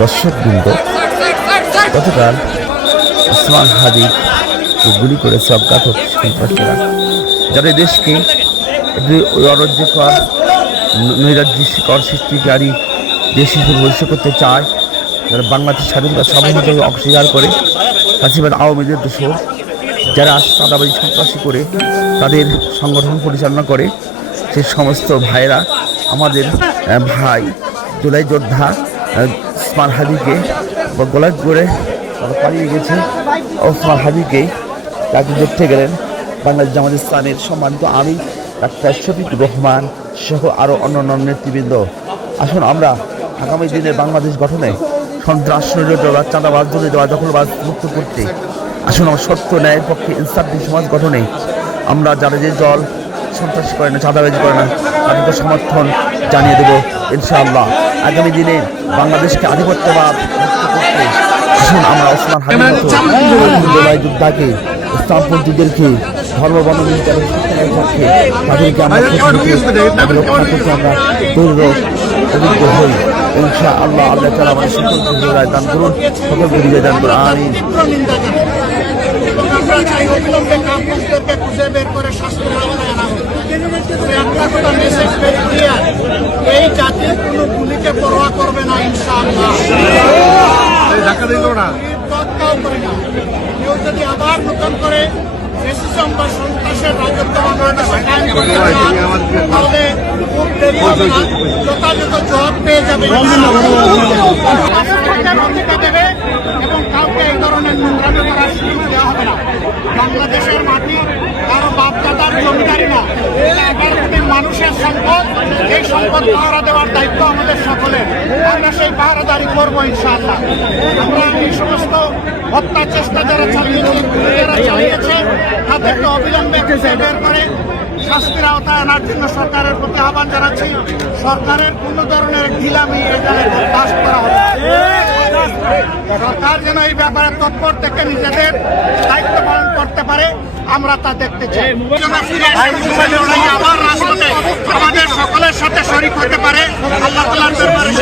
দর্শকবৃন্দ, গতকাল ওসমান হাদি গুলি করেছে অজ্ঞাত সন্ত্রাসীরা, যারা দেশকে একটি অরাজ্যকর নৈরাজ্যকর সৃষ্টিকারী দেশ হিসেবে ভবিষ্যৎ করতে চায়, যারা বাংলাদেশের স্বাধীনতা সার্বভৌমত্বকে অস্বীকার করে, ফাঁসিবাদ আওয়ামীদের দোষর, যারা চাঁদাবাজি সন্ত্রাসী করে তাদের সংগঠন পরিচালনা করে, সে সমস্ত ভাইরা আমাদের ভাই জুলাই যোদ্ধা ওসমান হাদিকে গলায় করে পালিয়ে গেছে। ওসমান হাদিকে তাকে দেখতে গেলেন বাংলাদেশ জামাত ইসলামের সম্মানিত আমির ডাক্তার শফিকুর রহমান সহ আরও অন্যান্য নেতৃবৃন্দ। আসুন আমরা আগামী দিনে বাংলাদেশ গঠনে সন্ত্রাস, নৈরাজ্যবাদ, চাঁদাবাজ, জঙ্গিবাদ, দখলবাদ মুক্ত করতে আসুন আমরা সত্য ন্যায়ের পক্ষে ইনসাফি সমাজ গঠনে আমরা যারা যে দল সন্ত্রাস করে না, চাঁদাবাজি করে না, তাদেরকে সমর্থন জানিয়ে দেব ইনশাআল্লাহ। আগামী দিনে বাংলাদেশকে আধিপত্যবাদ মুক্ত করতে আসুন আমরা ওসমান হাদির জুলাই যোদ্ধাকে, ইসলামপন্থীদেরকে, ধর্ম বর্ণবিচারের সত্যের পক্ষে তাদেরকে আমরা রক্ষা করতে আমরা দৌড় অভিজ্ঞ হই ইনশাআল্লাহ। আল্লাহ তাআলা আমাদের সকলকে বিজয় দান করুন, সকলকে বিজয় দান করুন, আমিন। আমরা চাই অবিলম্বে কাপুরুষদেরকে খুঁজে বের করে শাস্তির আওতায় আনা হোক। একটা কথা মেসেজ ভেরি ক্লিয়ার, এই জাতির কোনো গুলিকে পরোয়া করবে না ইনশাআল্লাহ। তৎকাও করে না। কেউ যদি আবার নতুন করে ফ্যাসিজম বা সন্ত্রাসের রাজত্ব বাংলাদেশে কায়েম করতে চায়, তাহলে খুব দেরি হবে না, যথাযথ জবাব পেয়ে যাবে দেবে এবং কাউকে এই ধরনের নোংরামি করার সুযোগ দেওয়া হবে না। বাংলাদেশের মাটি কারো বাপদাদার জমিদারি না, 11 কোটি মানুষের সম্পদ। এই সম্পদ পাহারা দেওয়ার দায়িত্ব আমাদের সকলের। আমরা সেই পাহারাদারি করবো ইনশাআল্লাহ। আমরা এই সমস্ত হত্যা চেষ্টা যারা চালিয়েছে তাদেরকে অবিলম্বে খুঁজে বের করে শাস্তির আওতায় আনার জন্য সরকারের প্রতি আহ্বান জানাচ্ছি। সরকারের কোন ধরনের ঢিলামি এখানে বরদাস্ত করা হবে। সরকার যেন এই ব্যাপারে তৎপর থেকে নিজেদের দায়িত্ব পালন করতে পারে, আমরা তা দেখতে চাই। আবার রাজপথে আমাদের সকলের সাথে শরীক হতে পারে। আল্লাহ তাআলার দরবারে